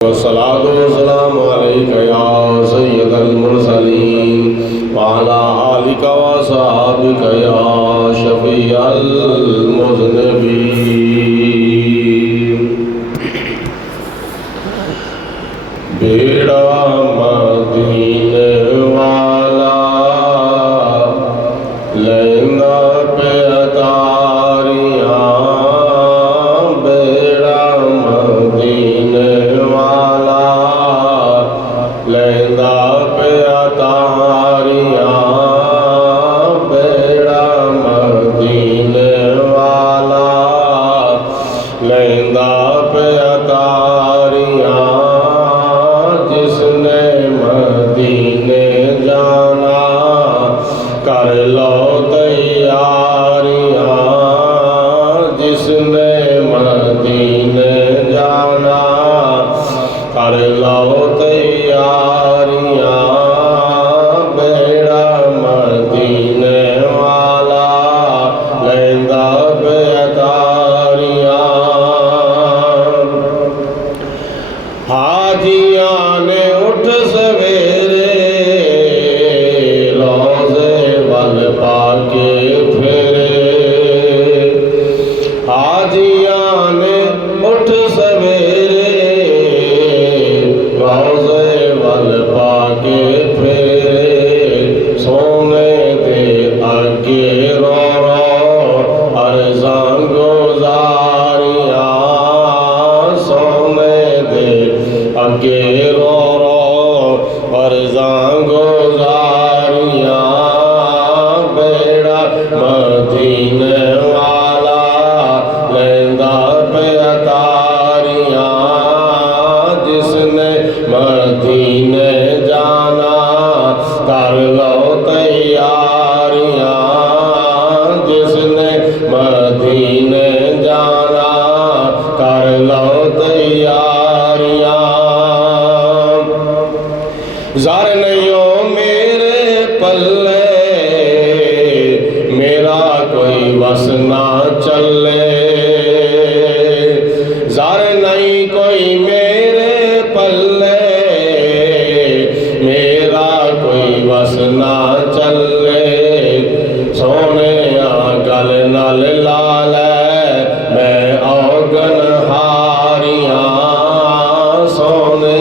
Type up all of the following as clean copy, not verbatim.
वस्सलातु वस्सलामु अलैका या सय्यदल मुरसलीन व अला आलिका व सहाबिका या शफीअल मुज़निबीन। बेड़ा मदीने वाला लैंदा पे अतारियां, बेड़ा मदीने वाला लैंदा पे अतारियां, बेड़ा मदीने वाला लैंदा पे अतारियां। जिसने मदीने जाना कर लो तैयारियां, जिसने मदीने जाना कर लो तैयारियां। बेड़ा मदीने वाला लैंदा पे अतारियां। हाजियां ने उठ सवेरे रोज़े वल पाके फेरे, हाजियां ने उठ सवेरे रोज़े वल पाके फेरे। सोने दे अगे रो रो अर्ज़ां गुज़ारियां, सोने दे अगे रो रो अर्ज़ां गुज़ारियां। बेड़ा मदीने वाला लैंदा पे अतारियां, जिसने मदीने जाना कर लो तैयारियां, जिसने मदीने जाना कर लो तैयारियां। ज़र नहीं हो मेरे पल्ले मेरा कोई बस ना चले, ज़र नहीं कोई मेरे पल्ले मेरा कोई बस ना चले। सोने गल नल ला लै मैं औगन हारियां, सोने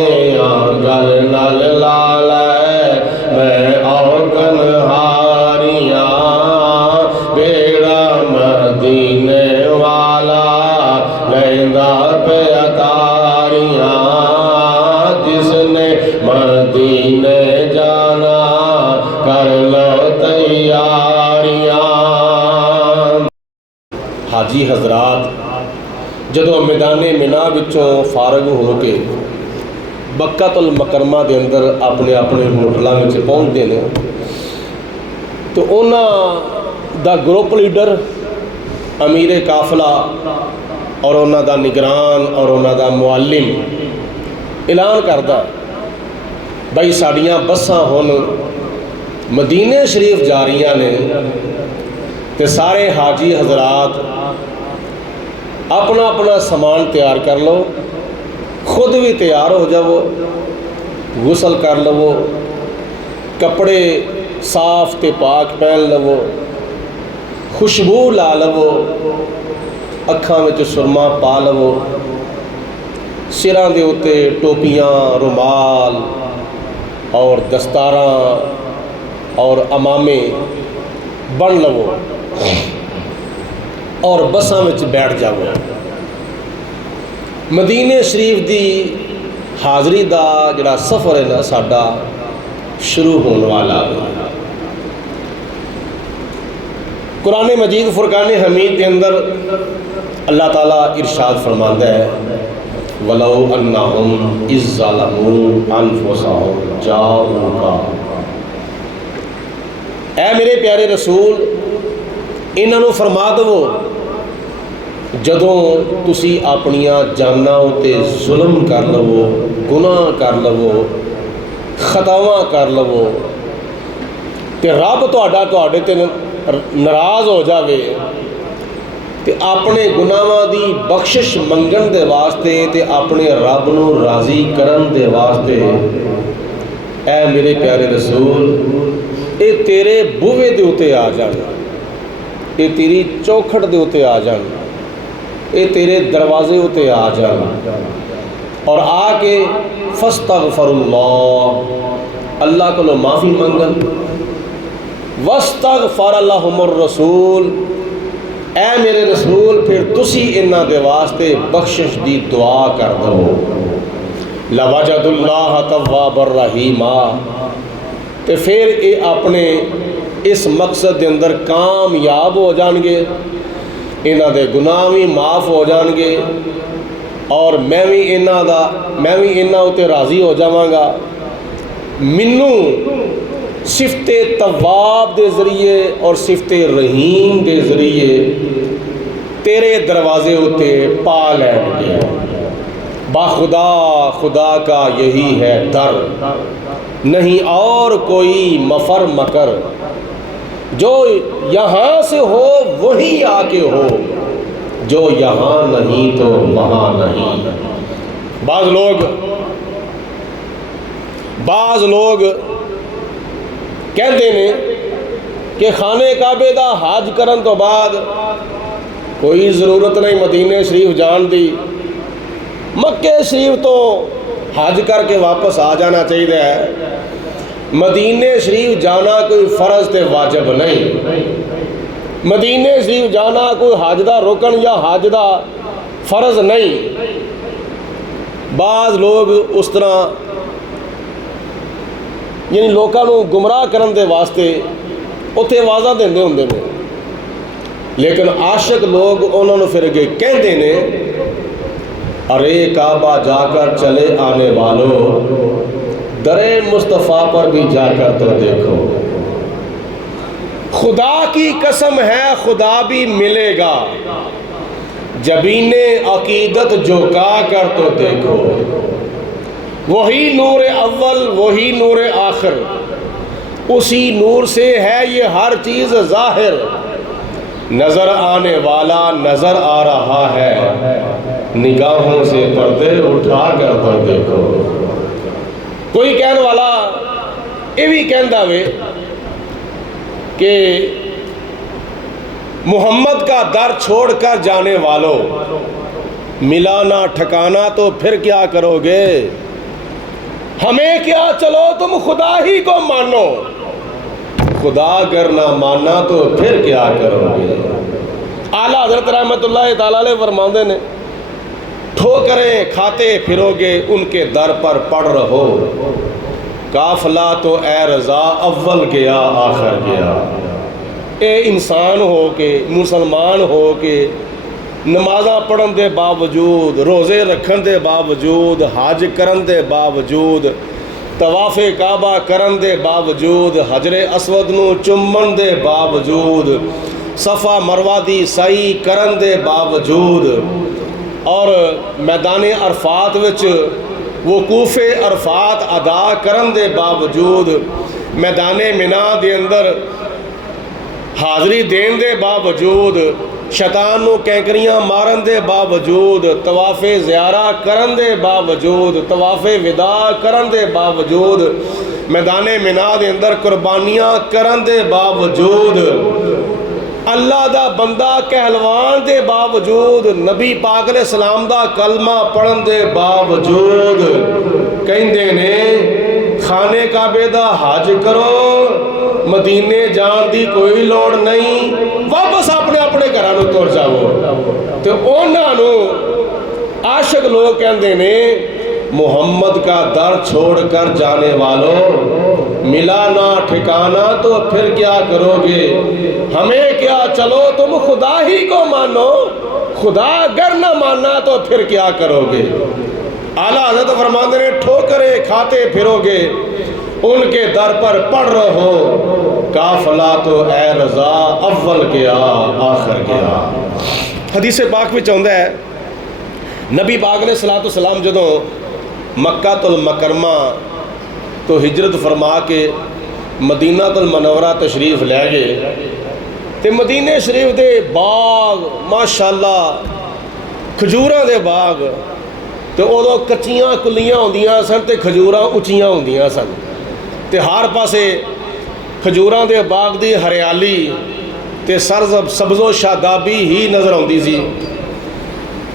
गल नल ला लै मैं औगन हारियां। बेड़ा मदीने वाला लैंदा पे अतारियां, जिसने मदीने जाना कर लो तैयारियां। हाजी हजरात जदों मैदाने मिना विचों फारग हो के बक्कातुल मकरमा के अंदर अपने अपने होटलों में पहुँचते हैं तो उन्हां दा ग्रुप लीडर अमीर काफिला और उन्हां दा निगरान और उन्हां दा मुअल्लिम ऐलान करदा बई साड़ियाँ बसां हुण मदीने शरीफ जा रही ने ते सारे हाजी हजरात अपना अपना समान तैयार कर लो, खुद भी तैयार हो जावो, गुसल कर लवो, कपड़े साफ ते पाक पहन लवो, खुशबू ला लवो, अखां विच सुरमा पा लवो, सिरां दे उत्ते टोपियां रुमाल और दस्तारां और अमामे बन लवो और बसां विच बैठ जावो। मदीने शरीफ की हाज़री का जिहड़ा सफ़र है ना साडा शुरू होने वाला है। कुरान मजीद फुरकान हमीद के अंदर अल्लाह ताला इरशाद फरमाता है वलौ अन्नहुम इज़ ज़लमू अनफुसहुम जाऊका। ऐ मेरे प्यारे रसूल इन्हों फरमा दवो जदों तुसी अपनियां जानां उत्ते जुल्म कर लवो, गुनाह कर लवो, खतावां कर लवो ते रब तुहाडा तुहाडे ते नाराज़ हो जावे ਤੇ ਆਪਣੇ ਗੁਨਾਹਾਂ ਦੀ ਬਖਸ਼ਿਸ਼ ਮੰਗਣ ਦੇ ਵਾਸਤੇ ਤੇ ਆਪਣੇ ਰੱਬ ਨੂੰ ਰਾਜ਼ੀ ਕਰਨ ਦੇ ਵਾਸਤੇ ਐ ਮੇਰੇ ਪਿਆਰੇ ਰਸੂਲ ਇਹ ਤੇਰੇ ਬੂਹੇ ਦੇ ਉੱਤੇ ਆ ਜਾਣ, ਇਹ ਤੇਰੀ ਚੌਖਟ ਦੇ ਉੱਤੇ ਆ ਜਾਣ, ਇਹ ਤੇਰੇ ਦਰਵਾਜ਼ੇ ਉੱਤੇ ਆ ਜਾਣ और आके फस्तगफिरुल्लाह अल्लाह को माफ़ी मंगन वस्तगफर लहुमुर रसूल ऐ मेरे रसूल फिर तुसी इन्हां दे वास्ते बख्शिश दी दुआ कर दो लवजदुल्लाह तव्वाबर रहीमा ते फिर ये अपने इस मकसद के अंदर कामयाब हो जाएंगे, इन्हां दे गुनाह भी माफ़ हो जाएंगे और मैं भी इन्हां उत्ते राज़ी हो जावांगा। मैनू सिफते तवाब के ज़रिए और सिफते रहीम के ज़रिए तेरे दरवाजे उत्ते पा लैंगे। बाखुदा खुदा का यही है दर, नहीं और कोई मफर मकर, जो यहाँ से हो वही आके हो, जो यहाँ नहीं तो वहाँ नहीं। बाज़ लोग कहते हैं कि खाने काबे दा हज करन तो बाद कोई ज़रूरत नहीं मदीने शरीफ जान दी, मक्के शरीफ तो हज करके वापस आ जाना चाहिए है, मदीने शरीफ जाना कोई फ़र्ज ते वाजिब नहीं, मदीने शरीफ जाना कोई हज का रुकन या हज का फ़र्ज नहीं। बाज़ लोग उस तरह यानी लोगों को गुमराह करने के वास्ते उत्थे आवाज़ा देंदे होंदे ने, लेकिन आशिक लोग उन्होंने फिर अगे कहते ने अरे काबा जाकर चले आने वालों दरे मुस्तफ़ा पर भी जाकर तो देखो, खुदा की कसम है खुदा भी मिलेगा, जबीने अकीदत झुका कर तो देखो, वही नूर अव्वल वही नूर आखिर, उसी नूर से है ये हर चीज़ ज़ाहिर, नज़र आने वाला नज़र आ रहा है, निगाहों से पर्दे उठा कर तो देखो। कोई कहने वाला ये भी कहता वे कि मोहम्मद का दर छोड़कर जाने वालों मिला ना ठिकाना तो फिर क्या करोगे, हमें क्या चलो तुम खुदा ही को मानो, खुदा अगर ना माना तो फिर क्या करोगे। आला हज़रत रहमतुल्लाह तआला अलैह फरमाते ने ठोकरें खाते फिरोगे उनके दर पर पड़ रहो, काफिला तो ए रज़ा अव्वल गया आखिर गया। ए इंसान हो के मुसलमान हो के नमाज़ां पढ़न के बावजूद, रोज़े रखन के बावजूद, हज करन के बावजूद, तवाफ़े काबा करन के बावजूद, हजरे असवद नूं चुम्मन के बावजूद, सफ़ा मरवा दी सई करन के बावजूद और मैदान अरफात विच वकूफ़े अरफात अदा करन के बावजूद, मैदान मिना के अंदर हाज़री देन के बावजूद, शैतान नूं कैंकरियां मारन के बावजूद, तवाफ़े ज़ियारा करन के बावजूद, तवाफ़े विदा करन के बावजूद, मैदान मिना के अंदर कुर्बानियां करन के बावजूद, अल्लाह दा बंदा कहलवान के बावजूद, नबी पाक अलैहि सलाम दा कलमा पढ़न के बावजूद कहंदे ने खाने काबे दा हज करो, मदीने जान की कोई लोड़ नहीं, वापस अपने अपने घरों में तुर जाओ। तो उन्होंने आशिक लोग कहते ने मोहम्मद का दर छोड़कर जाने वालों मिला ना ठिकाना तो फिर क्या करोगे, हमें क्या चलो तुम खुदा ही को मानो, खुदा अगर ना माना तो फिर क्या करोगे। आला हज़रत फरमाते ने ठोकरे खाते फिरोगे उनके दर पर पड़ रहो, काफिला तो ए रज़ा अव्वल गया आखिर गया। हदीस पाक में आउंदा है नबी पाक ने सलातो सलाम जदों मक्कातुल मुकरमा तो हिजरत फरमा के मदीनातुल मुनव्वरा तशरीफ लै गए तो मदीने शरीफ के बाग माशाअल्लाह खजूरां दे बाग, तो उदों कच्चियां कुल्लियां होंदियां सन ते खजूरां उच्चियां होंदियां सन, तो हर पासे खजूरां दे बाग की हरियाली ते सब्ज़ो शादाबी ही नज़र आउंदी सी,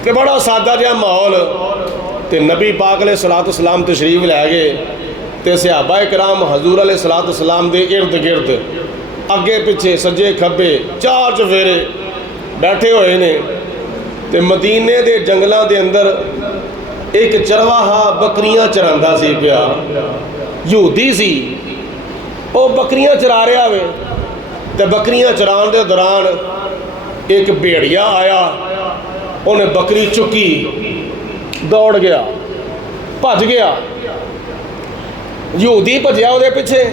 ते बड़ा सादा जिहा माहौल। तो नबी पाक अलैहिस्सलातु वस्सलाम तशरीफ लै गए, तो सहाबा इकराम हजूर अलैहिस्सलातु वस्सलाम के इर्द गिर्द अगे पिछे सज्जे खब्बे चार चफेरे बैठे हुए ने। तो मदीने के जंगलों के अंदर एक चरवाहा बकरियां चरांदा सी पिया, यहूदी सी, वो बकरियां चरा रहा वे। तो बकरियां चराने के दौरान एक भेड़िया आया, उन्हें बकरी चुकी, दौड़ गया, भज गया। यहूदी भजया वो पिछे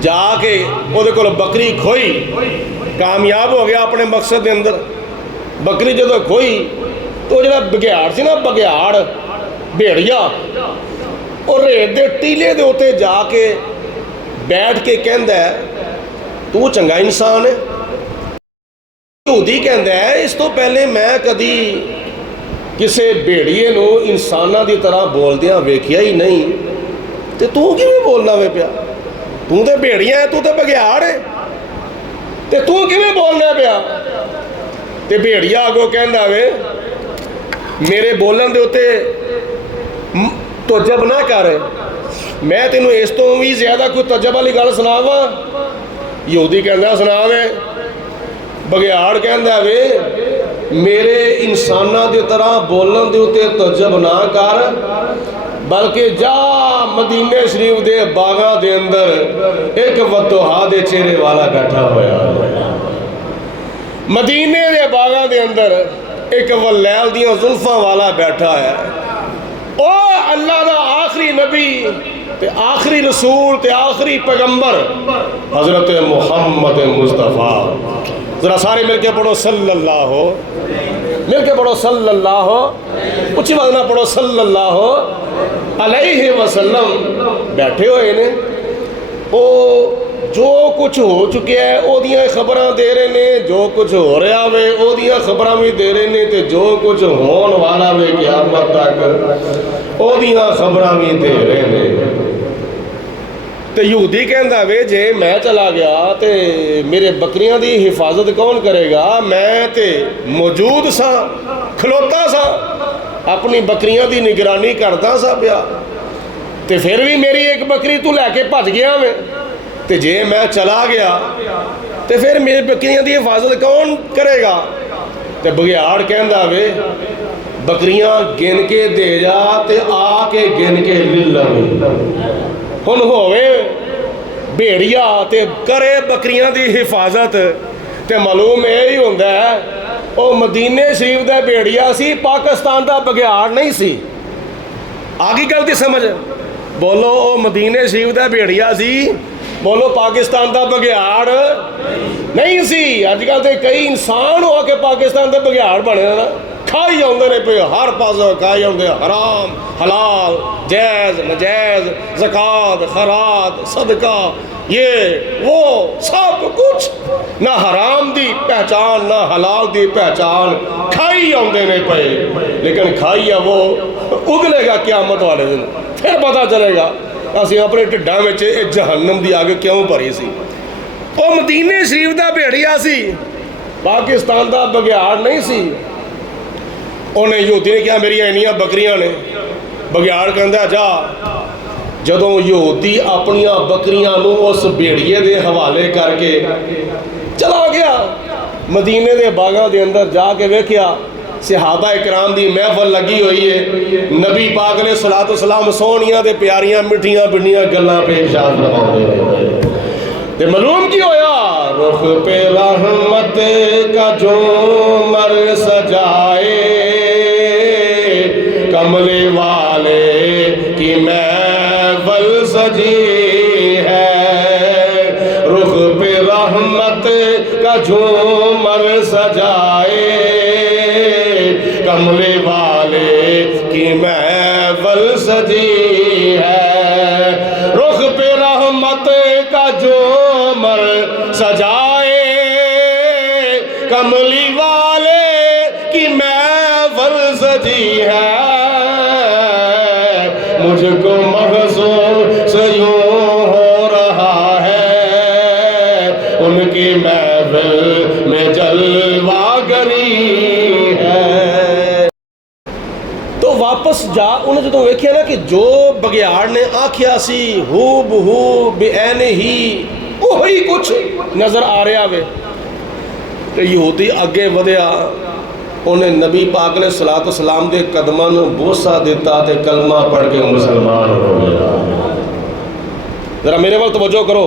जाके वो कोल बकरी खोई, कामयाब हो गया अपने मकसद के अंदर। बकरी जो खोई तो जो बघियाड़ से ना, बघियाड़ भेड़िया और रेत के टीले के उत्ते जाके बैठ के कहता है तू चंगा इंसान है। यहूदी कहता है इस तो पहले मैं कदी किसी भेड़िए नूं इंसानां की तरह बोलदियां वेखिया ही नहीं, तो तू किवें बोलना वे पिया? तू तो भेड़िया है, तू तो बघियाड़ है, तो तू किवें बोलना पिया? तो भेड़िया अगों कहंदा वे मेरे बोलन दे उत्ते तजब ना कर, मैं तेनों इस तो भी ज़्यादा कोई तजब वाली गल सुनावा। यहूदी कहंदा सुना वे। बघियाड़ कहंदा वे मेरे इंसानां दी तरह बोलन दे उत्ते तजब ना कर, बल्कि जा मदीने शरीफ के बागां दे अंदर एक वतोहा दे चेहरे वाला बैठा होया। मदीने के बागां दे अंदर एक वलैल दियां जुल्फां वाला बैठा है। ओ अल्लाह दा आखिरी नबी ते आखिरी रसूल ते आखिरी पैगंबर हजरत मुहम्मद मुस्तफ़ा। जरा सारे मिलके पढ़ो सल्लल्लाहु, मिलके पढ़ो सल्लल्लाहु, उच्ची आवाज़ ना पढ़ो सल्लल्लाहु अलैहि वसल्लम। बैठे हुए ने वो जो कुछ हो चुकिया है ओदियां खबरां दे रहे ने, जो कुछ हो रहा वे ओदियां खबरां भी दे रहे ने, तो जो कुछ होने वाला वे क़यामत तक ओदियां खबरां भी दे रहे ने। तो यहूदी कहंदा वे जे मैं चला गया तो मेरे बकरियां की हिफाजत कौन करेगा? मैं तो मौजूद सा, खलोता सा, अपनी बकरियां की निगरानी करता सा पिया, तो फिर भी मेरी एक बकरी तू लैके भज गया वे, तो जे मैं चला गया तो फिर मेरी बकरियां की हिफाजत कौन करेगा? तो बघियाड़ कहंदा वे बकरियां गिन के दे जा ते आके गिन के ले लवे। हुण होवे भेड़िया ते करे बकरियां की हिफाजत, तो मालूम यही होंदा है वो मदीने शरीफ का भेड़िया सी, पाकिस्तान का बघियाड़ नहीं सी। आ गई गल दी समझ? बोलो वो मदीने शरीफ का भेड़िया सी, बोलो पाकिस्तान का बघियाड़ नहीं सी। अजकल तो कई इंसान हो के पाकिस्तान के बघियाड़ बने ना, खाई आते ने पे हर पास, खाई आते हराम हलाल जायज़ नजायज़ ज़कात खैरात सदका ये वो सब कुछ, ना हराम की पहचान ना हलाल की पहचान, खाई आते ने पे। लेकिन खाई है वो उगलेगा क़यामत वाले दिन, फिर पता चलेगा असी अपने ढिड्डां विच जहन्नम की अग क्यों भरी सी। वो मदीने शरीफ का भेड़िया सी, पाकिस्तान का बघियाड़ नहीं सी। उन्हें यहूदी ने कहा मेरिया इन्नियां बकरियां ने। बघियाड़ कहंदा जा। जदों यहूदी अपनियां बकरियां नूं उस भेड़िए के हवाले करके चला गया, मदीने के बागां के अंदर जाके वेख्या सहाबा इकराम की महफल लगी हुई है। नबी पाक ने सलातो सलाम सोहनियां ते प्यारियां मिठियां बिठियां गल्लां पेश फरमाते। मालूम की होया? रुख पे रहमत का झूमर सजाए, कमले वाले की महफल सजी है। रुख पे रहमत का झूमर सजाए, कमले वाले की महफल सजी है। रुख पे रहमत का झूमर सजाए, मुझको महसूस यूं हो रहा है, उनकी महफिल में जलवागरी है। तो वापस जा उन्हें जो वेख्या ना कि जो बघियाड़ ने आख्या सी हू बहू बेऐन ही वही कुछ नज़र आ रहा वे। तो यहूदी अगे वधिया, उन्हें नबी पाक ने सलातो सलाम के कदमां नूं बोसा दिता ते कलमा पढ़ के मुसलमान हो गया। जरा मेरे वाल तवज्जो करो,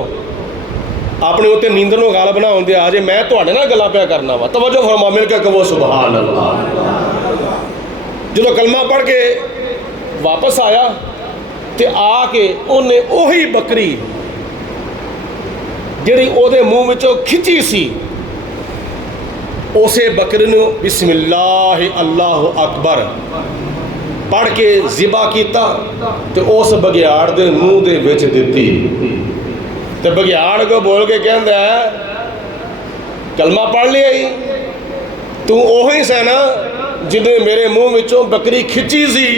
अपने उत्ते नींदर नूं गाल बना होंदे आ जे मैं तुहाडे नाल गल्लां पिया करना वा। तवज्जो फरमा, मिल के कहो सुभान अल्लाह। जो कलमा पढ़ के वापस आया तो आके उन्हें उही बकरी जिहड़ी उहदे मूँह विचों खिंची सी, उसे बकरी नूं बिस्मिल्लाह अल्लाह अकबर पढ़ के ज़िबा किया तो उस बघियाड़ के मूँह दे विच दिती। तो बघियाड़ को बोल के कहता है कलमा पढ़ लिया ही, तू उही सै ना जिन्हें मेरे मूँह विचों बकरी खिंची सी,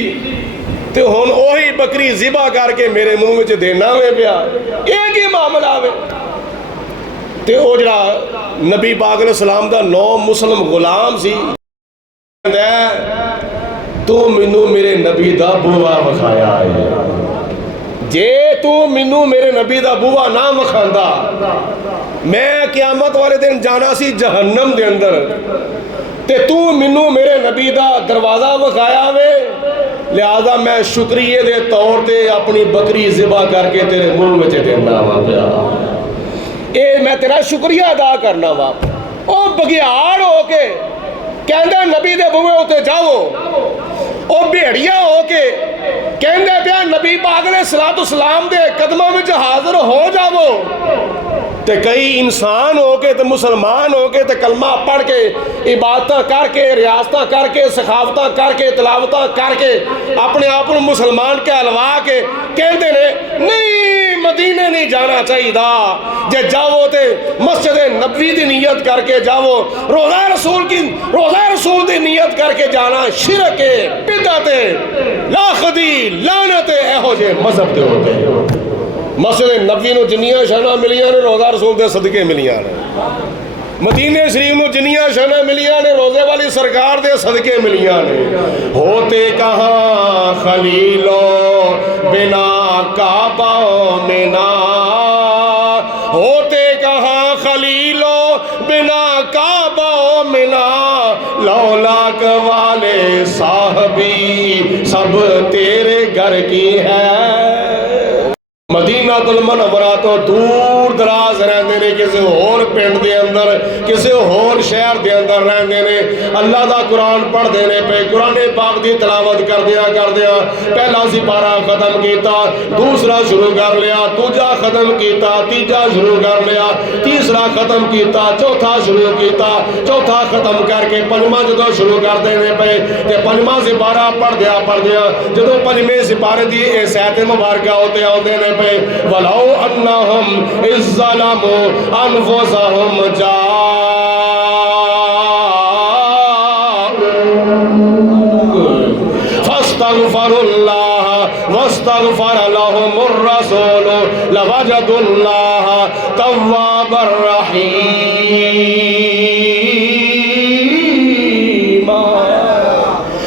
तो हुण उही बकरी ज़िबा करके मेरे मूँह विच देना वे पिया। ये की मामला वे? तो वो जरा नबी पाक ने सलाम का 9 मुस्लिम गुलाम सी, तू मैनू मेरे नबी का बूआ विखाया है, जे तू मैनू मेरे नबी का बूआ ना विखांदा मैं क़यामत वाले दिन जाना सी जहन्नम के अंदर, ते तू मैनू मेरे नबी का दरवाज़ा विखाया वे, लिहाजा मैं शुक्रिए के तौर पर अपनी बकरी ज़िबा करके तेरे मुँह में देना वा पिया। ये मैं तेरा शुक्रिया अदा करना वा। ओ बघियाड़ हो के कहंदा नबी दे बूहे उत्ते जाओ, ओ भेड़िया हो के कहंदा पिया नबी पाक ने सलातो सलाम दे कदमां विच हाज़िर हो जावो। ते कई इंसान हो के ते मुसलमान हो के ते कलमा पढ़ के इबादत करके रियासत करके सखावत करके तलावत करके अपने आप को मुसलमान कहलवा के कहते ने नहीं मदीने नहीं जाना चाहिए, जे जाओ तो मस्जिद नबी की नीयत करके जाओ, रोज़ा रसूल की नीयत करके जाना शिरक है, बिदअत है, लाखदी लानत है। एहो जे मजहब के होते मस्जिद नबी नूं जिन्नियां शाना मिलियां ने रोज़ा रसूल के सदके मिलियां ने, मदीने शरीफ नूं जिन्नियां शाना मिलियां ने रोज़े वाली सरकार के सदके मिलियां ने। होते कहाँ खलीलो बिना काबा में ना, होते कहाँ खलीलो बिना काबा में ना, लौलाक वाले साहबी सब तेरे घर की है। मदीना तुल मुनव्वरा तो दूर दराज रहते ने, किसी होर पिंड के अंदर किसी होर शहर के अंदर रहते ने, अल्लाह का कुरान पढ़ते हैं पे, कुरान पाक की तलावत करदिया पहला सिपारा खत्म किया, दूसरा शुरू कर लिया, दूजा खत्म किया, तीजा शुरू कर लिया, तीसरा खत्म किया, चौथा शुरू किया, चौथा खत्म करके पंजवा जो शुरू करते हैं पे, तो पंजवा सिपारा पढ़दिया जो पंजवें सिपारे की इस आयत मुबारक होते आते हैं पे, वलाउ अन्नहुम इज़्ज़लमू अनफुसहुम फस्तगफरुल्लाह वस्तगफर लहुमुर रसूल लवजदुल्लाह तव्वाबर रहीम।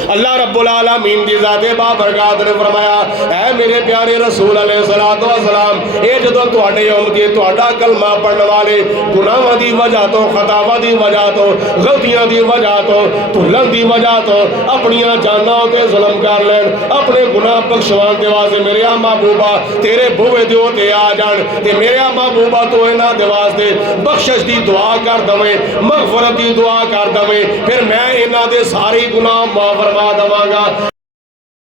अल्लाह रब्बुल आलमीन की ज़ाते बाबरकात ने फरमाया, ऐ मेरे प्यारे रसूल अलैहिस्सलातु वस्सलाम, ये जो तुहाडे उम्मती तुहाडा कलमा पढ़ने वाले गुनाहां की वजह तो, खतावां की वजह तो, गलतियां की वजह तो, भुलन की वजह तो अपनियां जानां ते जुल्म कर लैन, अपने गुनाह बख्शवान दे वास्ते मेरे आ महबूबा तेरे बूहे दे उत्ते आ जान, ते मेरे आ महबूबा तो इन्हां दे वास्ते बख्शिश की दुआ कर दवे, मगफरत की दुआ कर दवे, फिर मैं इन्हां दे सारे गुनाह माफ फरमा दवांगा।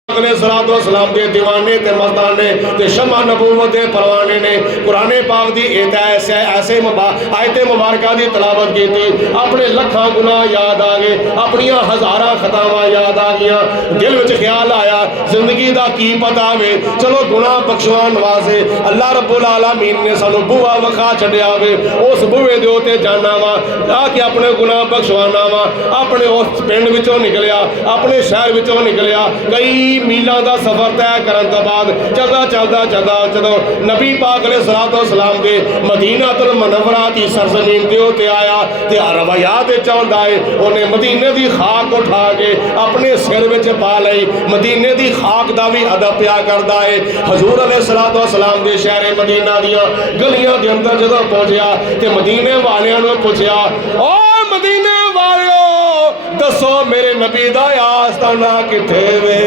सलाम के दीवाने ते मस्ताने ते शमा नबूवत के परवाने ने कुरान पाक की ऐसे आयत मुबारका की तलावत की थी, अपने लखा गुनाह याद आ गए, अपनिया हज़ारा खतावां याद आ गई, दिल में ख्याल आया जिंदगी का की पता वे, चलो गुनाह बख्शवान वास्ते अल्लाह रब्बुल आलमीन ने सानू बूहा विखा छड्या वे, उस बूहे दे उत्ते जाना वा, जाके अपने गुनाह बख्शवाना वा, अपने उस पिंड विचों निकलिया, अपने शहर विचों निकलिया, कई मीलों का सफ़र तय करने तो बाद चलदा नबी पाक अलैहिस्सलाम दे मदीनातुल मुनव्वरा की सरजमीन के उत्ते आया तो रवायात चाहता है उन्हें मदीने की खाक उठा के अपने सिर में पा ली। मदीने की खाक का भी अदब प्या करता है। हजूर अलैहिस्सलाम के शहर मदीना दियाँ गलियां के अंदर जो पहुंचा तो मदीने वालियां ने पूछा, ओ मदीने वालियों दसो मेरे नबी दा आस्ताना किथे वे?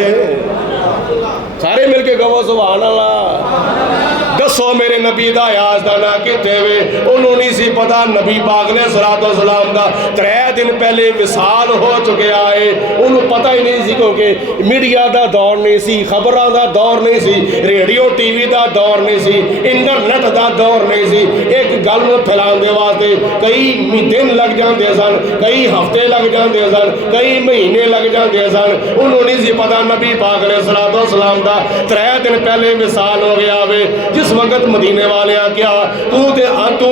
सारे मिलके कहो सुभान अल्लाह। दसो मेरे नबी दा आस्ताना किथे वे? उन्होंने नहीं सी पता नबी पाक ने सलाम दा 3 दिन पहले विसाल हो चुका है। उन्होंने पता ही नहीं सी क्योंकि मीडिया का दौर नहीं सी, खबरों का दौर नहीं सी, रेडियो टीवी का दौर नहीं सी, इंटरनेट का दौर नहीं सी। एक गल में फैलाने वास्ते कई दिन लग जाते सन, कई हफ्ते लग जाते सन, कई महीने लग जाते सन। उन्होंने नहीं सी पता नबी पाक ने सलाम दा 3 दिन पहले विसाल हो गया वे। जिस वक्त मदीने वाले क्या तू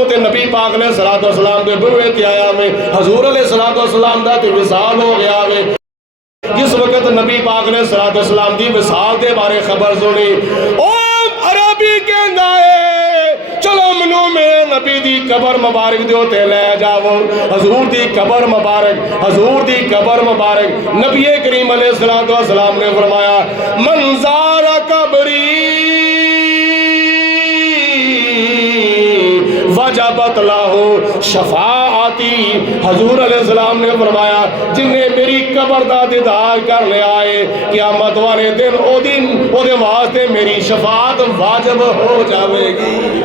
ते नबी पाक ने सलाम के बुरे ते आया में हजूर अलैहिस्सलाम दा ते विसाल हो गया वे। जिस वक्त नबी पाक ने सलाम की विसाल के बारे खबर सुनी, ओ अरबी कहंदा है चलो मनो मेरे नबी दी कबर मुबारक दे उत्ते ले जाओ। हजूर दी कबर मुबारक नबी करीम अलैहिस्सलाम ने फरमाया, मंज़ारा कबरी वजबत लाहू शफाअती। हजूर अलैहिस्सलाम ने फरमाया, जिन्हें मेरी कबर का दीदार कर लिया है क़यामत वाले दिन ओदे वास्ते मेरी शफाअत वाजिब हो जाएगी।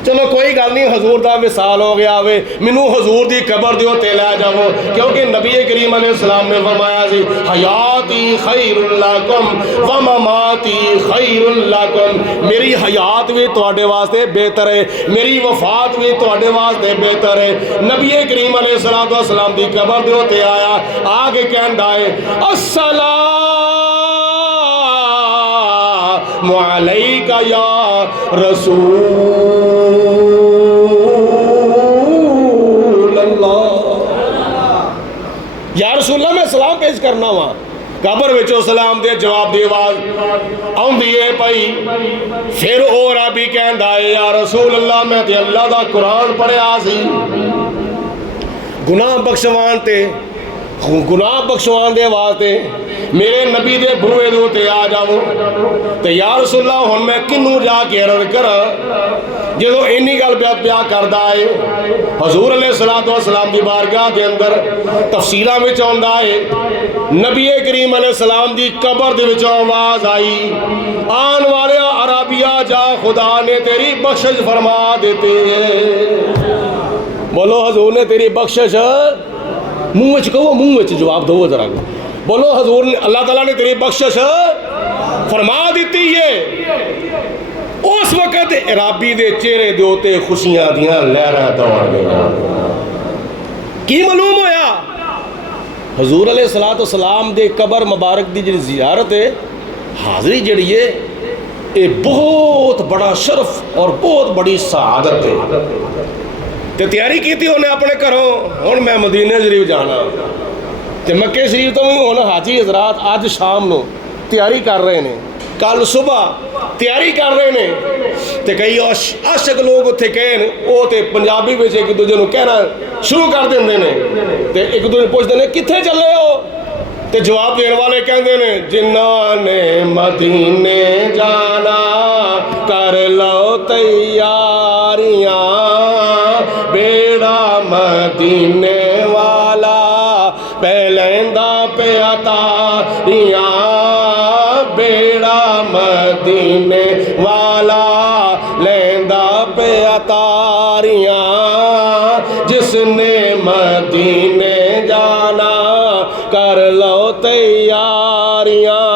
चलो कोई गल नहीं, हजूर का विसाल हो गया वे, मैनू हजूर की कबर दो ते लै जाओ, क्योंकि नबी करीम अलैहिस्सलाम ने फरमाया सी हयाती खैरुल लकुम व ममाती खैरुल लकुम। मेरी हयात भी तुहाडे वास्ते बेहतर है, मेरी वफात भी तुहाडे वास्ते बेहतर है। नबी करीम अलैहिस्सलाम की कबर दे उत्ते आया, आके कहंदा है अस्सलामु अलैका या रसूल या रसूल्ला मैं सलाम पेश करना वा। कबर विचों सलाम दे जवाब दी आवाज आउंदी है पई। फिर ओ राबी कहंदा है या रसूल अल्लाह मैं ते अल्लाह दा कुरान पढ़िया सी, गुनाह बख्शवान दे वास्ते मेरे नबी दे बुए दे उत्ते आ जाओ। तो या रसूल अल्लाह हुण मैं किनू जाके अर्ज करा जो इन्नी गल प्या करदा है। हजूर अलैहिस्सलाम की बारगाह के अंदर तफसीलां विच आउंदा है, नबी करीम अलैहिस्सलाम की कबर दे विचों आवाज आई, आन वाले अरबिया जा खुदा ने तेरी बख्शिश फरमा देती है। बोलो हजूर ने तेरी बख्शिश, मुंह में कहो, मुंह में जवाब दो जरा। बोलो हजूर ने अल्लाह ताला ने तेरी बख्शिश फरमा दी है। उस वक्त अराबी के चेहरे के उत्ते खुशियां दियां लहरां दौड़ गई। की मालूम होया हजूर अलैहिस्सलाम दे कबर मुबारक की जी जियारत है, हाज़री जड़ी है, ये बहुत बड़ा शरफ और बहुत बड़ी सआदत है। तो तैयारी की उन्हें अपने घरों, हुण मैं मदीने शरीफ जाना तो मक्के शरीफ तो भी हुण हाजी हजरात अज शाम को तैयारी कर रहे हैं, कल सुबह तैयारी कर रहे हैं। तो कई आशक लोग उत्थे कहन वो तो पंजाबी में एक दूजे को कहना शुरू कर देंगे ने, तो एक दूजे पूछते हैं कित्थे चले हो, तो जवाब देने वाले कहते हैं जिन्ना ने मदीने जाना कर लो तैयारियां, बेड़ा मदीने वाला पहलेंदा पे अतारियां, बेड़ा मदीने वाला लेंदा पे अतारियां, जिसने मदीने जाना कर लो तैयारियां।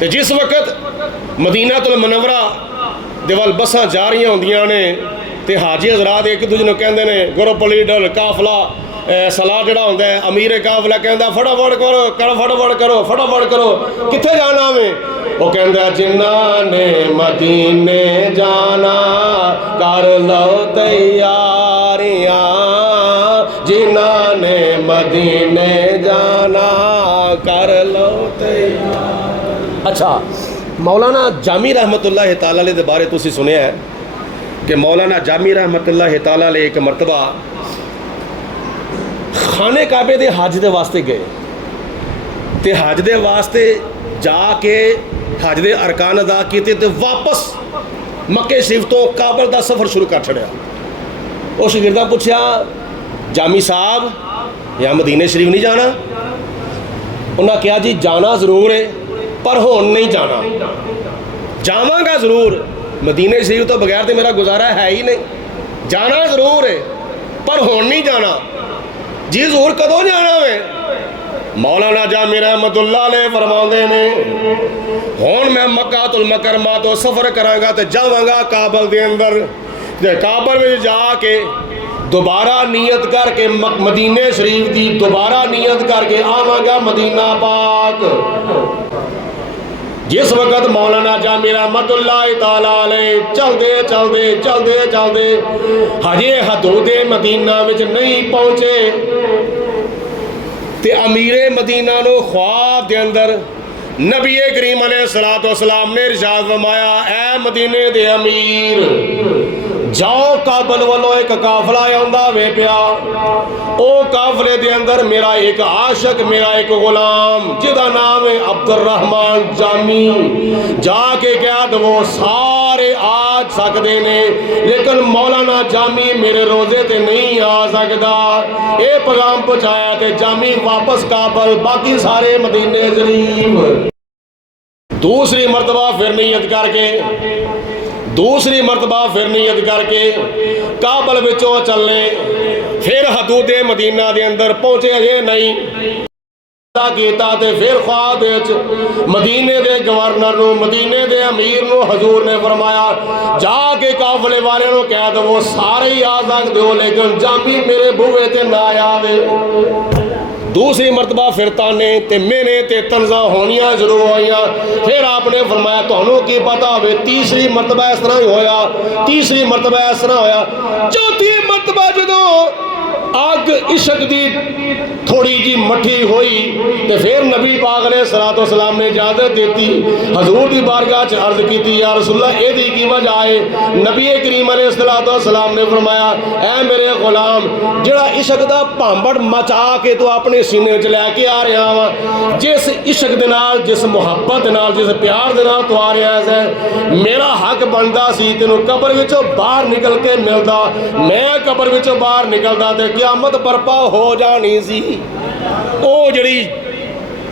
तो जिस वक्त मदीनातुल मुनव्वरा दे वल बसां जा रही होंदियां ने ते हाजी हजरात एक दूजे को कहते हैं ग्रुप लीडर काफला सलाह जड़ा होंदा है, अमीर काफला कहता फटाफट करो कित्थे जाना में, वो कहता जिन्हां ने मदीने जाना कर लो तैयारियां, जिन्हां ने मदीने जाना अच्छा, मौलाना जामी रहमतुल्लाह ताला अलैह दे बारे तुसीं सुनिया है कि मौलाना जामी रहमतुल्लाह ताला अलैह एक मरतबा खाने काबे दे हज दे वास्ते गए तो हज दे वास्ते जाके हज दे अरकान अदा किए तो वापस मक्के शरीफ तो काबल का सफ़र शुरू कर छड़िया। उस शागिर्दा पूछा, जामी साहब या मदीने शरीफ नहीं जाना? उन्हें कहा जी जाना ज़रूर है पर हुण नहीं जाना, जावांगा ज़रूर, मदीने शरीफ तो बगैर तो मेरा गुजारा है ही नहीं, जाना ज़रूर है पर हुण नहीं जाना। जी ज़रूर कदों जाना वे? मौलाना जामी रहमतुल्लाह अलैह फरमाते ने हुण मैं मक्कातुल मुकर्रमा तो सफ़र करांगा तो जावांगा काबल के अंदर, काबल में जाके दोबारा नीयत करके मदीने शरीफ की दोबारा नीयत करके आवांगा मदीना पाक। जिस वक्त मौलाना जामी रहमतुल्लाह ताला अलैह चलते चलते चलते चलते हजे हदूदे मदीना विच नहीं पहुंचे ते अमीरे मदीना नो ख्वाब के अंदर नबी करीम अलैहिस्सलातु वस्सलाम ने इरशाद फरमाया, ऐ मदीने दे अमीर जाओ, काबल वालों एक काफला आंदा वे पिया, ओ काफले दे अंदर मेरा एक आशिक, मेरा एक गुलाम जिदा नाम है अब्दुर्रहमान जामी, जाके क्या तो वो सारे आ सकते ने लेकिन मौलाना जामी मेरे रोजे ते नहीं आ सकता। ये पैगाम पहुँचाया तो जामी वापस काबल, बाकी सारे मदीने शरीफ। दूसरी मरतबा फिर नीयत करके काबल विचों चले, फिर हदूदे मदीना के अंदर पहुंचे अजे नहीं किया तो फिर ख्वाब मदीने के गवर्नर नूं, मदीने के अमीर नूं हजूर ने फरमाया, जाके काफले वाले नूं कह दो वो सारे ही आ सकते हो लेकिन जामी मेरे बूहे ते ना आवे। दूसरी मरतबा फिर ताने ते मेने ते तंजा होनिया शुरू होइया। फिर आपने फरमाया तुहानू की पता हो, तीसरी मरतबा इस तरह ही होया, तीसरी मरतबा इस तरह होया, चौथी मरतबा जदों अग इश्क दी थोड़ी जी मठी हुई तो फिर नबी पाक अलैहिस्सलातु वस्सलाम ने इजाजत दी, हजूर की बारगाह च अर्ज की, या रसूलल्लाह एदी की वजह है? नबी करीम अलैहिस्सलातु वस्सलाम ने फरमाया, ऐ मेरे गुलाम जिहड़ा इश्क दा भांबड़ मचा के तू अपने सीने च लैके आ रहा वा, जिस इश्क दे नाल, जिस मुहब्बत नाल, जिस प्यार दे नाल तू आ रहा है, मेरा हक बनता सी तेनों कब्र विचों बाहर निकल के मिलदा, मैं कब्र विचों बाहर निकलदा ते क़यामत बरपा हो जानी सी। ओ जड़ी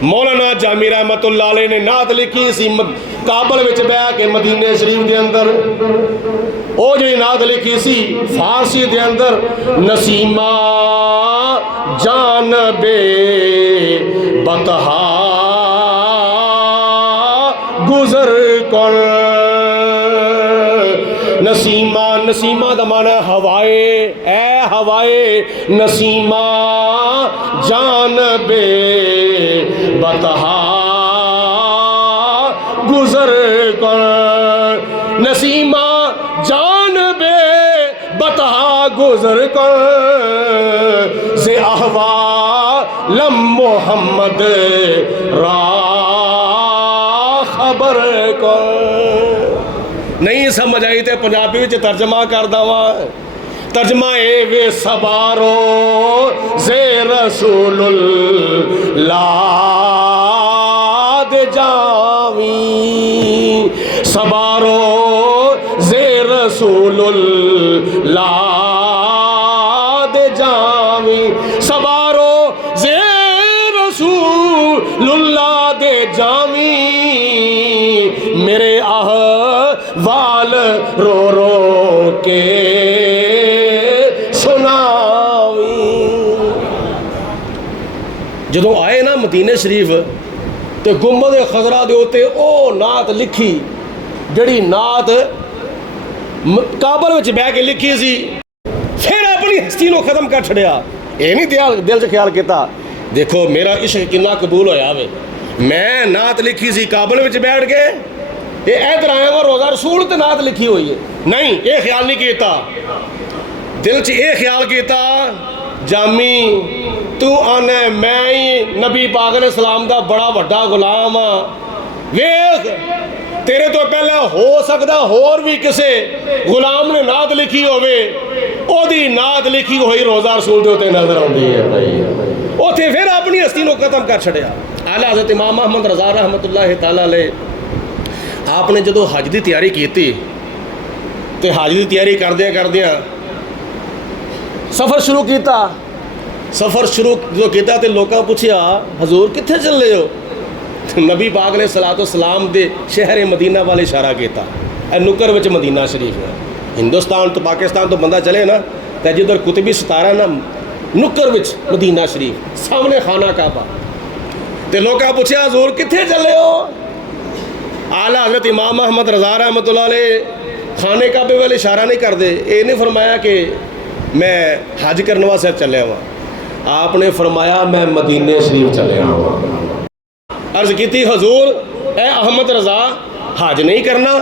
मौलाना जामी रहमतुल्लाह अलैह ने नात लिखी सी काबल विच बैठ के मदीने शरीफ के अंदर, ओ जड़ी नात लिखी सी फारसी के अंदर, नसीमा जान बे बतहा गुजर कर, नसीमा, नसीमा दा माना हवाए, ए हवाए नसीमा जान बे बतहा गुजर कर, नसीमा जान बे बतहा गुजर कर, से अहवा लम मोहम्मद रा खबर कर। नहीं समझ आई तो पंजाबी में तर्जमा कर दवा, तर्जमा ए वे सबारो जे रसूलुल्लाह दे जावी, सबारो जे रसूलुल्लाह दे जावी, सबारो जे रसूलुल्लाह दे जावी, मेरे वाल रो रो के सुनावी। जदों आए ना मदीने शरीफ तो गुंबद खजरा दे उत्ते ओ नात लिखी जड़ी नात काबल विच बह के लिखी सी, फिर अपनी हस्ती को खत्म कर छड़िया। ये नहीं दिल च ख्याल किया देखो मेरा इश्क कितना कबूल होया वे, मैं नात लिखी सी काबल विच बैठ के, ये इधर आया वो रोज़ा रसूल ते नात लिखी हुई है। नहीं, ये ख्याल नहीं किया दिल च, ये ख्याल किया जामी तू आने मैं ही नबी पाक अलैहि सलाम दा बड़ा वड्डा गुलाम हाँ, वेख तेरे तो पहले हो सकता होर भी किसी गुलाम ने नात लिखी होवे, ओदी नात लिखी हुई रोज़ा रसूल दे उत्ते नजर आउंदी है भाई। उत्थे फिर अपनी हस्ती को खत्म कर छड़िया। आला हज़रत इमाम अहमद रज़ा रहमतुल्लाह तआला अलैह आपने जो हज की तैयारी की तो हज की तैयारी करदियां करदियां सफ़र शुरू किया। सफ़र शुरू जो किया तो लोगों पूछया हजूर कित्थे चले हो? नबी पाक ने सलातो सलाम दे शहर मदीना वाले इशारा किया। नुकर विच मदीना शरीफ है। हिंदुस्तान तो पाकिस्तान तो बंदा चले ना तो जिधर कुतुबी सितारा ना नुकर विच मदीना शरीफ सामने खाना काबा। तो लोगों पूछया हजूर कित्थे चले हो? आला हज़रत इमाम अहमद रज़ा रहमतुल्लाह अलैह खाने काबे वाले इशारा नहीं करते। ये नहीं फरमाया कि मैं हज करने वास्ते चलिया वहाँ। आपने फरमाया मैं मदीने शरीफ चलिया वहाँ। अर्ज़ की हजूर ए अहमद रज़ा हज नहीं करना?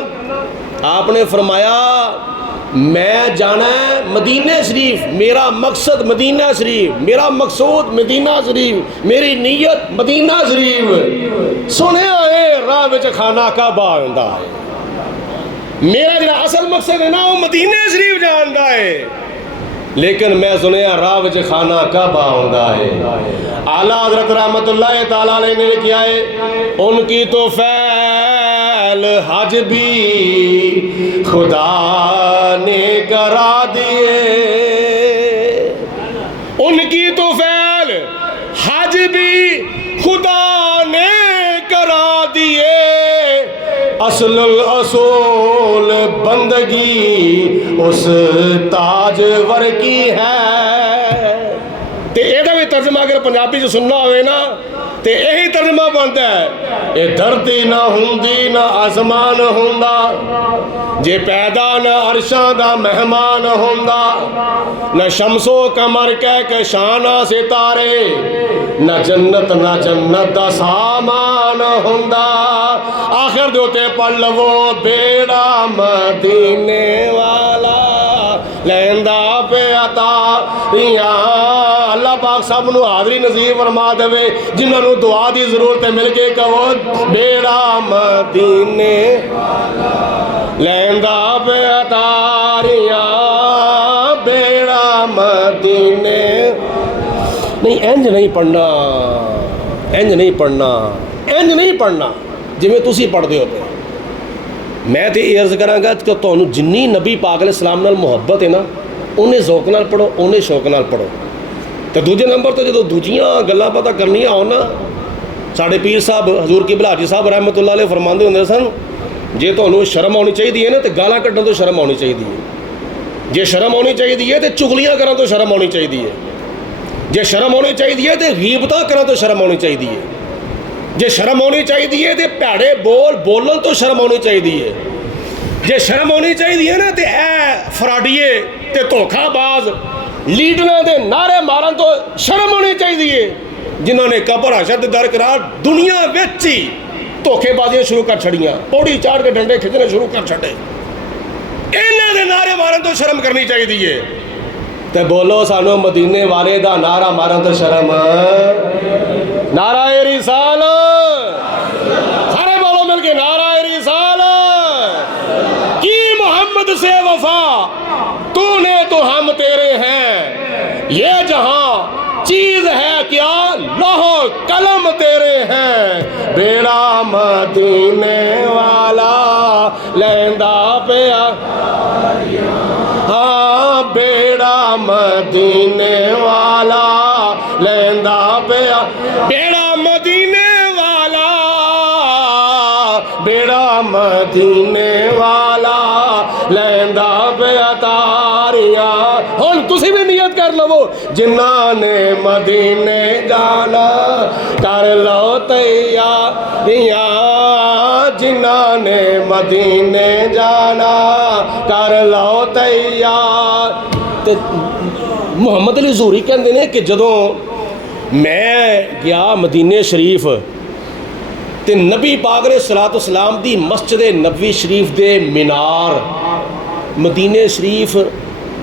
आपने फरमाया मैं जाना है मदीने शरीफ, मेरा मकसद मदीना शरीफ, मेरा मकसूद मदीना शरीफ, मेरी नीयत मदीना शरीफ। सुनिया है राह विच खाना काबा आंदा है, मेरा जो असल मकसद है ना वो मदीने शरीफ जाना है, लेकिन मैं सुनिया राह विच खाना काबा आंदा है। आला हज़रत रहमतुल्लाह तआला अलैह ने किया है उनकी तो फैल हज भी खुदा ने करा दिए, उनकी तो फैल हज भी खुदा ने करा दिए। असलुल असूल बंदगी उस ताजवर की है। ते एदा भी तर्जमा अगर पंजाबी च सुनना होवे ना तो यही तर्जमा बनता है ये धरती ना हुंदी ना आसमान हुंदा, जे पैदा ना अरशां दा मेहमान हुंदा, न शमसो कमर कह के शाना सितारे, न जन्नत दा सामान हुंदा। आखिर दे उत्ते पढ़ लवो बेड़ा मदीने वाला लैंदा पे अतारियां। अल्लाह पाक सब नूं हाज़री नसीब फरमा देवे जिन्होंने दुआ की जरूरत है। मिल के कहो बेड़ा मदीने लैंदा पे अतारियां, बेड़ा मदीने। नहीं इंज नहीं पढ़ना, इंज नहीं पढ़ना, इंज नहीं पढ़ना जिवें तुसी पढ़दे हो पे। मैं तो ये अर्ज़ करांगा कि तुहानूं जिन्नी नबी पाक अलैहिस्सलाम नाल मुहब्बत है ना उन्हें ज़ौक नाल पढ़ो, उन्हें शौक नाल पढ़ो। तो दूजे नंबर तो जो दूजियां गल्लां पता करनियां हो ना, साढ़े पीर साहब हजूर किबला हाजी साहब रहमतुल्लाह अलैह फरमाते होंदे सन जे तुहानूं शर्म आनी चाहिए है ना तो गालां कड्ढण तो शर्म आनी चाहिए है, जे शर्म आनी चाहिए है तो चुगलियां करन तो शर्म आनी चाहिए है, जे शर्म आनी चाहिए है तो गीबतां करन तो शर्म आनी चाहिए है, जे शर्म आनी चाहिए है तो भैड़े बोल बोलन तो शर्म आनी चाहिए है, जे शर्म आनी चाहिए है ना तो ए फराडिए ते धोखाबाज लीडरां दे नारे मारन तो शर्म आनी चाहिए जिन्होंने कबर हशर दरकरार दुनिया विच ही धोखेबाजियां शुरू कर छड़ियां, पौड़ी चाड़ के डंडे खिंचने शुरू कर छड़े। इन्हां दे नारे मारन तो शर्म करनी चाहिए। तो बोलो सानू मदीने वाले दा नारा मारन तो शर्म। नारा ए रिसाल, सारे बोलो मिलके नारा ए रिसाल। की मोहम्मद से वफा तूने तो हम तेरे हैं, ये जहां चीज है क्या लोहो कलम तेरे हैं। बेड़ा मदीने वाला लैंदा पे हाँ, बेड़ा मदीने वाला लैंदा पे बेड़ा मदीने वाला, बेड़ा मदीने वाला लैंदा पे तारियां। हुण तुसीं भी नियत कर लवो जिन्हां ने मदीने जाना कर लो तैयारियां, जिन्हां ने मदीने जाना कर लो तैयार। ते मुहम्मद अली ज़ूरी कहते हैं कि जदों मैं गया मदीने शरीफ तो नबी पाक ने सलातो सलाम दी मस्जिद नबवी शरीफ दे मीनार मदीने शरीफ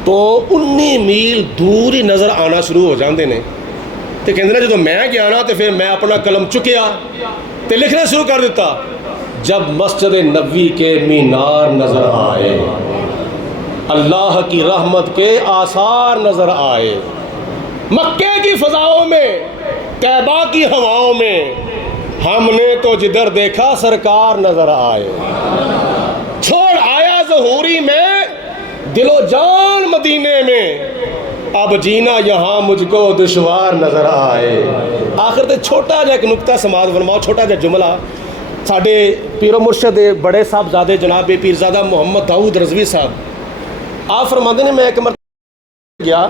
तो 19 मील दूर ही नज़र आना शुरू हो जाते हैं। तो कहते हैं जो मैं गया ना तो फिर मैं अपना कलम चुकिया तो लिखना शुरू कर दिता। जब मस्जिद नबी के मीनार नज़र आए, अल्लाह की रहमत के आसार नज़र आए, मक्के की फ़ज़ाओं में, तैबा की हवाओं में, हमने तो जिधर देखा सरकार नज़र आए। छोड़ आया ज़हूरी में, दिलो जान मदीने में, अब जीना यहाँ मुझको दुश्वार नज़र आए। आखिर ते छोटा जिहा एक नुक्ता समाज फरमाओ, छोटा जिहा जुमला। साडे पीरो मुर्शद दे बड़े साहबजादे जनाब पीरज़ादा मुहम्मद दाऊद रज़वी साहब आप फरमाते ने, मैं एक मरतबा गया,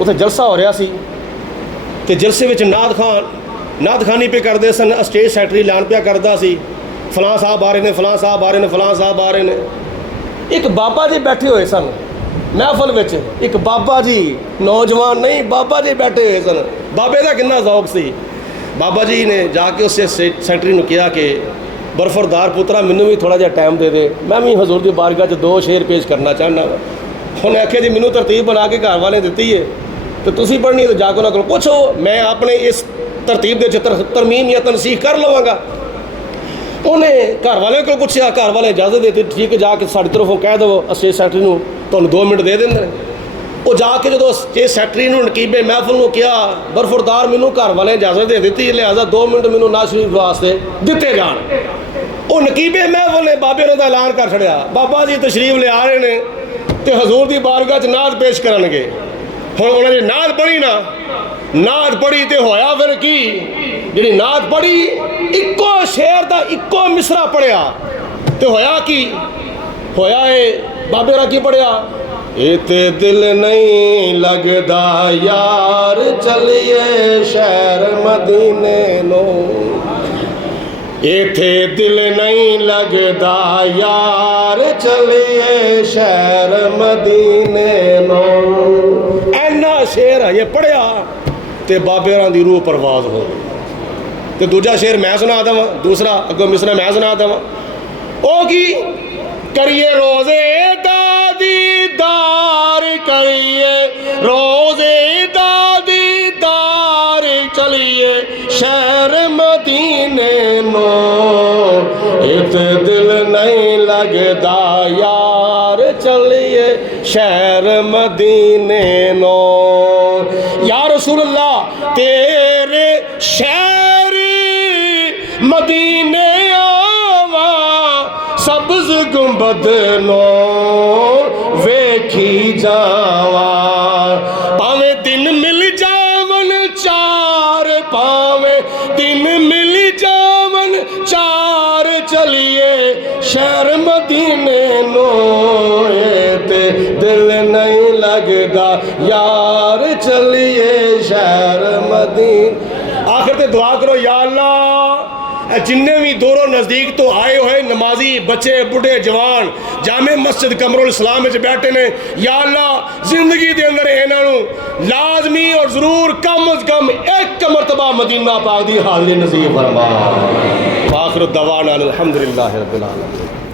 उत्थे जलसा हो रहा सी ते जलसे विच नाद खान नादखानी पे करते सन। स्टेज सैकटरी ऐलान पिया करता सी, फलां साहब आ रहे ने, फलां साहब आ रहे ने, फलां साहब आ रहे ने। एक बाबा जी बैठे हुए सन महफल विच, एक बाबा जी, नौजवान नहीं, बाबा जी बैठे हुए सन। बाबे का कितना शौक सी। बाबा जी ने जाके उस सैकटरी ने कहा कि बरफरदार पुत्रा मैनू भी थोड़ा जिहा टाइम दे दे, मैं भी हजूर की बारगाह च 2 शेर पेश करना चाहना वा। उन्हें आख्या जी मैनू तरतीब बना के घर वाले दी है तो तुसीं पढ़नी है तो जाके उन्होंने को पुछो, मैं अपने इस तरतीब के तरमीम या तनसीख कर लवांगा। उन्हें घर वाले को पूछा, घर वाले इजाजत देती, ठीक है जाके साड़ी तरफों कह दो स्टेज सैकटरी को तुहानूं 2 मिनट दे देंगे। वो जाके जो स्टेज सैकटरी ने नकीबे महफल को कहा, बरफरदार मैनू घर वाले इजाजत दे दी, लिहाजा 2 मिनट मैनू नाज शरीफ वास्ते दिते जान। वो नकीबे महफल ने बाबे का ऐलान कर छड़िया, बाबा जी तशरीफ ले आ रहे हैं तो हजूर की बारगाह च नाद पेश करनगे। हुण उन्होंने नाद पढ़ी ना, नाद पढ़ी तो होया फिर की, जी नाद पढ़ी इक्को शेर का इक्को मिसरा पढ़िया तो होया की, होया है बाबे का की पढ़िया, इते दिल नहीं लगदा यार चलिए शहर मदीने नो, इथे दिल नहीं लगदा यार चलिए शहर मदीने नो। ऐना शेर है ये पढ़िया तो बाबे की रूह परवाज हो। तो दूजा शेर मैं सुना देवां, दूसरा अगों मिसरा मैं सुना देवां। ओ की करिए रोजे दा दीदार, करिए रोजे दा दीदार चलिए शहर मदीने नो, इत दिल नहीं लगदा यार चलिए शहर मदीने नो। या रसूल अल्लाह तेरे शहर मदीने आवा, सब्ज गुंबद नो वेखी जावा, पावे दिन मिल जावन 4, पावे दिन मिल जावन 4 चलिए शहर मदीने नो, ते दिल नहीं लगदा यार चलिए शहर मदीने। आखिर ते दुआ करो, या अल्लाह जिन्ने भी दूरों नज़दीक तो आए हुए नमाजी बच्चे बुढ़े जवान जामे मस्जिद कमरुल इस्लाम में बैठे ने, या अल्लाह जिंदगी के अंदर इन्हों लाजमी और ज़रूर कम अज कम 1 मरतबा मदीना पाक दी हाज़िरी नसीब फरमा। आखिर दवाना अल्हम्दुलिल्लाहि रब्बिल आलमीन।